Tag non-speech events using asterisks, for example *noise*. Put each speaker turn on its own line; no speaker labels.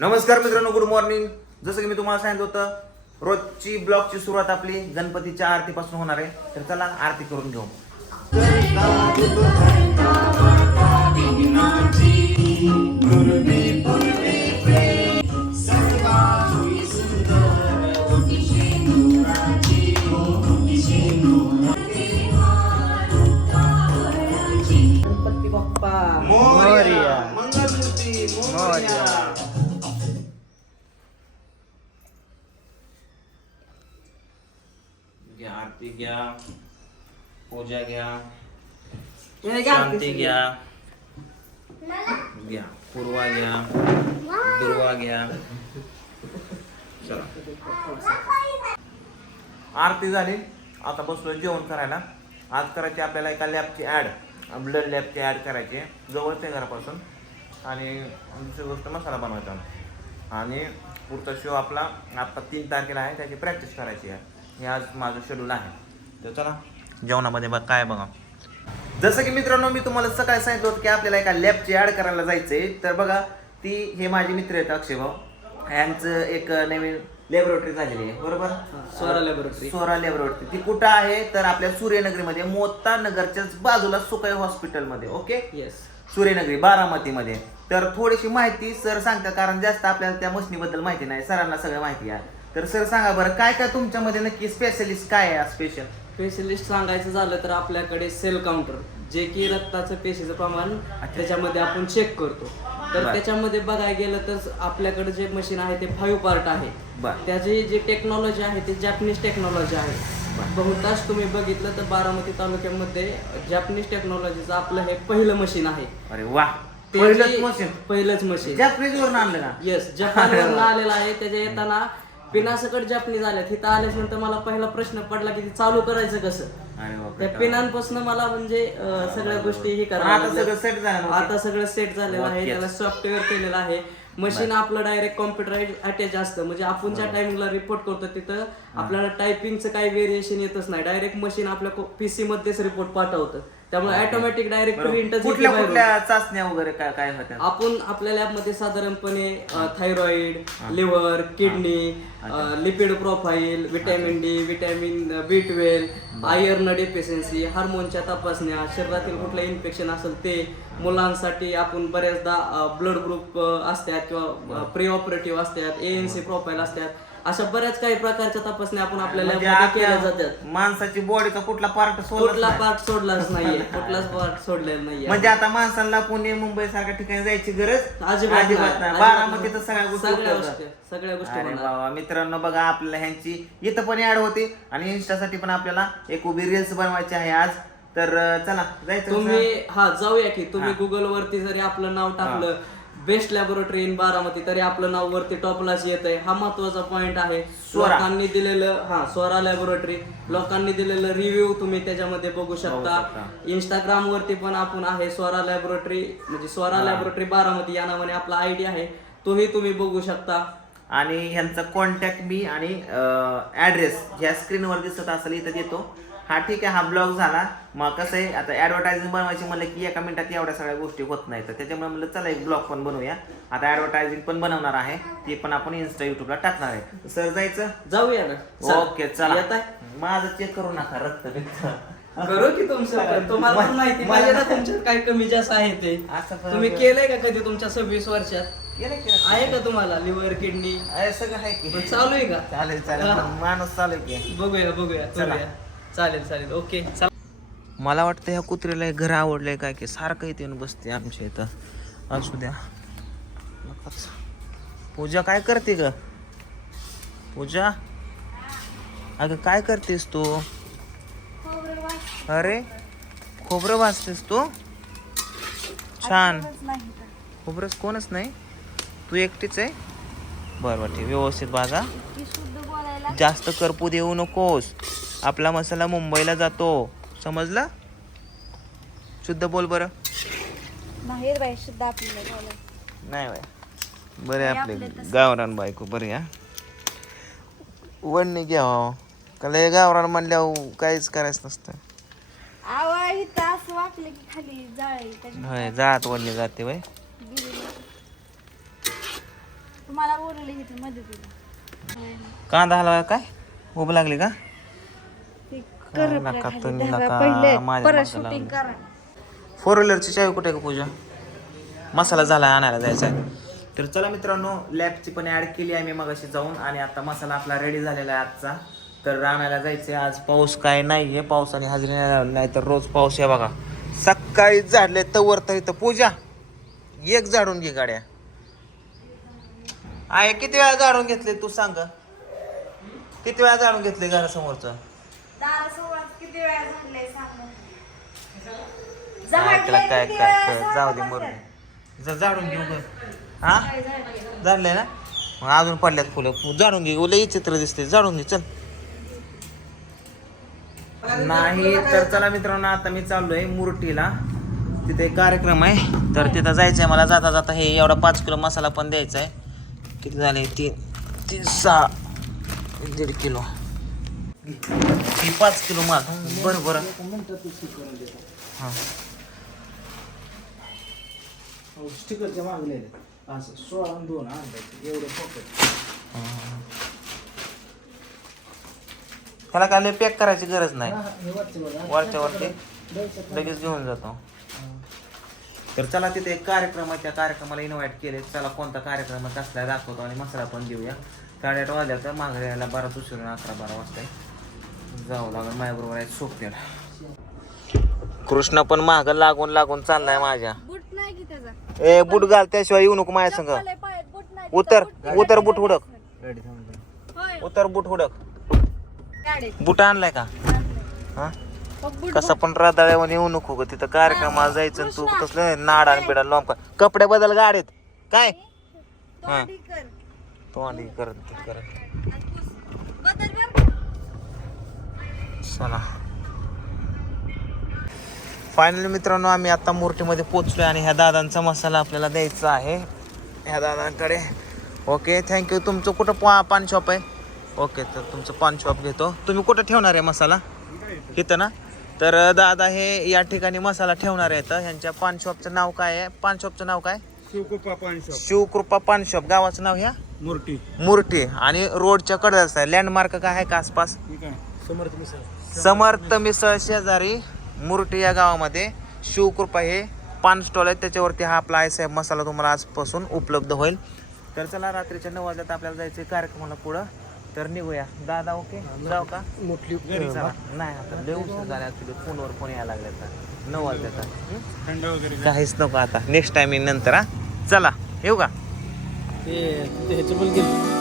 नमस्कार मित्रांनो good morning जसं की मी तुम्हाला सांगितलं होतं रोजची ब्लॉगची सुरुवात आपली गणपतीच्या आरतीपासून होणार आहे. तर चला आरती करून घेऊ. आरती घ्या पूजा घ्या
हे घ्या
शांती घ्या. घ्या. पूर्वा घ्या. दुर्वा घ्या. चला. आरती झाली. आता बसलो जेवण करायला. आज करायची आपल्याला एका लॅबची ॲड. ब्लड लॅबची ॲड करायची. आहे जवळच आहे घरापासून. आणि दुसरी गोष्ट मसाला बनवायचा. आणि पुढचा शो आपला आत्ता तीन तारखेला आहे. त्याची प्रॅक्टिस करायची आहे. हे आज माझं शेड्यूल आहे. तर चला. जेवणामध्ये बघ काय बघा. जसं की मित्रांनो मी तुम्हाला सकाळी सांगितलं होतं की आपल्याला एका लॅबची ॲड करायला जायचंय. तर बघा ती हे माझे मित्र आहेत अक्षय भाऊ. यांचं एक नवीन लॅबोरेटरी झालेली आहे बरोबर?
स्वरा laboratory.
सोरा लॅबोरेटरी ती कुठं आहे? तर आपल्या सूर्यनगरीमध्ये मोता नगरच्याच बाजूला सुकाई हॉस्पिटलमध्ये ओके
येस
सूर्यनगरी बारामतीमध्ये. तर थोडीशी माहिती सर सांगतात कारण जास्त आपल्याला त्या मशनीबद्दल माहिती नाही. सरांना सगळं माहिती आहे. तर सर सांगा बरं काय काय तुमच्यामध्ये नक्की स्पेशलिस्ट काय आहे स्पेशल
स्पेशलिस्ट सांगायचं झालं तर आपल्याकडे सेल काउंटर जे की रक्ताचं पेशीचं प्रमाण त्याच्यामध्ये आपण चेक करतो. तर. त्याच्यामध्ये बघायला गेलं तर आपल्याकडे जे मशीन आहे ते फाईव्ह पार्ट आहे. त्याची जी टेक्नॉलॉजी आहे ती जॅपनीज टेक्नॉलॉजी आहे. बहुतांश तुम्ही बघितलं तर बारामती तालुक्यामध्ये जॅपनीज टेक्नॉलॉजीचं आपलं हे पहिलं मशीन आहे.
अरे वा. पहिलंच मशीन
पहिलंच मशीन
जॅपनीज वरून आणलं
येस जपानवरून आलेला आहे. त्याच्या येताना पिनासकट जपनी झाल्यात. इथं आल्याच नंतर मला पहिला प्रश्न पडला की ते चालू करायचं कसं?
अरे बापरे.
त्या पिनांपासून मला म्हणजे अं, सगळ्या गोष्टी हे
पण आता
करायला
सगळं सेट झालं?
आता सगळं सेट झालेलं आहे. त्याला सॉफ्टवेअर केलेलं आहे. मशीन आपलं डायरेक्ट कॉम्प्युटर अटॅच असतं. म्हणजे आपण ज्या टायमिंगला रिपोर्ट करतो तिथं आपल्याला टायपिंगचं काही व्हेरिएशन येतच नाही. डायरेक्ट मशीन आपल्या पीसी मध्येच रिपोर्ट पाठवतं. त्यामुळे ऑटोमॅटिक डायरेक्ट प्रिंट
कुठल्या कुठल्या चाचण्या वगैरे काय काय होत्या?
आपण आपल्या लॅबमध्ये साधारणपणे thyroid liver kidney lipid profile vitamin D vitamin B twelve iron deficiency हार्मोनच्या तपासण्या शरीरातील कुठलं इन्फेक्शन असेल ते मुलांसाठी आपण बऱ्याचदा ब्लड ग्रुप असतात किंवा प्री ऑपरेटिव्ह असतात एएनसी प्रोफाईल असतात. अशा बऱ्याच काही प्रकारच्या तपासण्या आपण आपल्या
म्हणजे
लॅबमध्ये केल्या
आपल्या
जातात
माणसाची बॉडीचा कुठला पार्ट
कुठला पार्ट सोडलाच नाहीये *laughs* कुठलाच पार्ट सोडलेला नाहीये
म्हणजे आता माणसाला पुणे मुंबई सारख्या ठिकाणी जायची गरज
अजिबात नाही.
नाही
अजिबात
बारामती तर. सगळ्या गोष्टी
सगळ्या
उपलब्ध.
गोष्टी सगळ्या गोष्टी
अरे
होणार.
बाबा मित्रांनो बघा आपल्याला ह्यांची इथं पण ऍड होती आणि इन्स्टासाठी पण आपल्याला एक उभी रील्स बनवायची आहे आज तर अं, चला जायचं
तुम्ही हा जाऊया की तुम्ही. गुगल वरती जरी आपलं नाव टाकलं बेस्ट लॅबोरेटरी इन बारामती तरी आपलं नाव वरती टॉपलाच येत आहे हा महत्त्वाचा पॉइंट आहे.
स्वरा.
लोकांनी दिलेलं हा स्वरा लॅबोरेटरी. लोकांनी दिलेलं रिव्ह्यू तुम्ही त्याच्यामध्ये बघू शकता.
शकता.
इंस्टाग्राम वरती पण आपण आहे स्वरा लॅबोरेटरी म्हणजे स्वरा लॅबोरेटरी बारामती या नावाने आपला आयडी आहे. तोही तुम्ही बघू शकता.
आणि ह्यांचा कॉन्टॅक्ट मी आणि ऍड्रेस ह्या स्क्रीनवर दिसत असेल इथं देतो. हा ठीक आहे हा ब्लॉग झाला. मग कसं आहे आता ऍडव्हर्टायझिंग बनवायची म्हणलं की एका मिनिटात एवढ्या सगळ्या गोष्टी होत नाही. तर त्याच्यामुळे म्हणलं चला एक ब्लॉग पण बनवूया. आता ऍडव्हर्टायझिंग पण बनवणार आहे. ते पण आपण इन्स्टा युट्यूबला टाकणार आहे. सर जायचं?
जाऊया ना.
ओके चला.
येताय?
माझं चेक करू नका रक्त बिक्त.
करू की तुमचं. *laughs* तुम्हाला पण माहिती पाहिजे ना तुमच्यात काय कमी जास्त आहे ते.
असं
तुम्ही केलंय का कधी तुमच्या सव्वीस वर्षात? आहे का तुम्हाला? Liver kidney?
सगळं आहे की.
चालू आहे का?
चालेल चालेल. माणूस चालू आहे की.
बघूया बघूया.
चला.
चालेल चालेल. ओके. चला.
मला वाटतं ह्या कुत्र्याला हे घर आवडलंय काय की सारखं इथे येऊन बसते आमच्या इथं. असू द्या. पूजा काय करते ग? पूजा? अगं काय करतेस तू? अरे खोबरं वाचतेस तू? छान. खोबरंच कोणच नाही? तू एकटीच आहे? बरं बरं ठीक. व्यवस्थित बाजा जास्त करपू देऊ नकोस. आपला मसाला मुंबईला जातो. समजला? शुद्ध बोल बरं.
बाहेर बाहेर सुद्धा आपल्याला बोलायचं.
नाही बाय बरे आपले गावरान बायको बरे हा? वडणी घ्यावा. का लय गावरान म्हणल्यावर काहीच करायचं नसतं.
की खाली जाळे
होय जात वडणी जाते
गिरीला. तुम्हाला
कांदा हलवा काय? उभं लागली का?
कर
नका
आपल्या खाली
तुम्ही
धागा
नका.
पहिले.
माझ्या
परत
मागं
शूटिंग करा.
फोर व्हीलरची चावी कुठे आहे का पूजा? मसाला झाला आणायला जायचा आहे तर चला मित्रांनो लॅबची पण ॲड केली आहे मी मगाशी जाऊन. आणि आता मसाला आपला रेडी झालेला आहे आजचा. तर आणायला जायचे आज पाऊस काय नाही आहे पावसाने हजेरी नाही लावली नाही तर रोज पाऊस आहे बघा. सकाळी झाडले तवर तर इथं पूजा एक झाडून घे गाड्या. आहे किती वेळा झाडून घेतले तू सांग. किती वेळा झाडून घेतले घरासमोरचं?
किती वेळा झाले सांग
ऐकला काय काय जाऊ दे मरून जर झाडून घेऊ ग. हा? ना? मग अजून पडल्यात फुलं. झाडून घे लई चित्र दिसते झाडून घे चल. नाही तर चला मित्रांनो आता मी चाललोय मुरटीला. तिथे कार्यक्रम आहे. तर तिथं जायचंय मला जाता जाता. हे एवढा पाच किलो मसाला पण द्यायचा आहे किती झाले? तीन तीन सहा दीड किलो. हे पाच किलो माल. बरं बरं. हां.
असं सोळा आणि दोन एवढं पॉकेट
त्याला काय पॅक करायची गरज नाही. वरच्या वरती लगेच घेऊन जातो. तर चला तिथे एक कार्यक्रम आहे. त्या कार्यक्रमाला इन्व्हाइट केले. चला कोणता कार्यक्रम कसला दाखवतो आणि मसाला पण देऊया. साडेआठ वाजल्या माघारी यायला बारा उशिरून अकरा बारा वाजता आहे. जावं लागेल माझ्याबरोबर आहे सोपत्याला कृष्ण पण माग लागून लागून चाललाय माझ्या.
बूट नाही की त्याचा?
ए बुट घाल त्याशिवाय येऊ नको माझ्या संग. उतर उतर बुट हुडक.
गाडी थांबली
होय,
उतर बुट हुडक. बुट आणलाय का? हा? कसं पण राधाळ्यावर येऊ नको ग तिथं कार्यक्रमाला जायचं आणि तू तसलं नाड आणि बिडा लोंब कपडे बदल गाडीत. काय? हा.
तोंडी कर.
तो आणि करत करत
बदल बरं का?
चला. फायनली मित्रांनो आम्ही आता मूर्तीमध्ये पोचलोय आणि ह्या दादांचा मसाला आपल्याला द्यायचा आहे. ह्या दादांकडे. ओके थँक्यू तुमचं कुठं पा पान शॉप आहे? ओके तर तुमचं पान शॉप घेतो. तुम्ही कुठं ठेवणार आहे मसाला? इथं ना? तर दादा हे या ठिकाणी मसाला ठेवणार आहेत. ह्यांच्या पान शॉपचं नाव काय आहे? पान शॉपचं नाव काय?
शिवकृपा पाणी शॉप
शिवकृपा पान शॉप गावाचं नाव ह्या?
मूर्ती.
मूर्ती. आणि रोडच्या कडेलाच आहे. लँडमार्क काय आहे का आसपास?
समर्थ मिसळ.
समर्थ मिसळ शेजारी मुरटी या गावामध्ये शिवकृपा हे पान स्टॉल आहे त्याच्यावरती हा आपला आय साहेब मसाला तुम्हाला आजपासून उपलब्ध होईल. तर चला रात्रीच्या नऊ वाजता आपल्याला जायचं कार्यक्रमाला पुढं. तर निघूया. दादा ओके? जाऊ का?
मोठी
चला. नाही आता लय उशीर झाला फोनवर फोन यायला लागले आता. नऊ वाजता
थंड वगैरे
काहीच नको आता. नेक्स्ट टाइम नंतर हा. चला येऊ का?
ते ह्याचं पण गेलं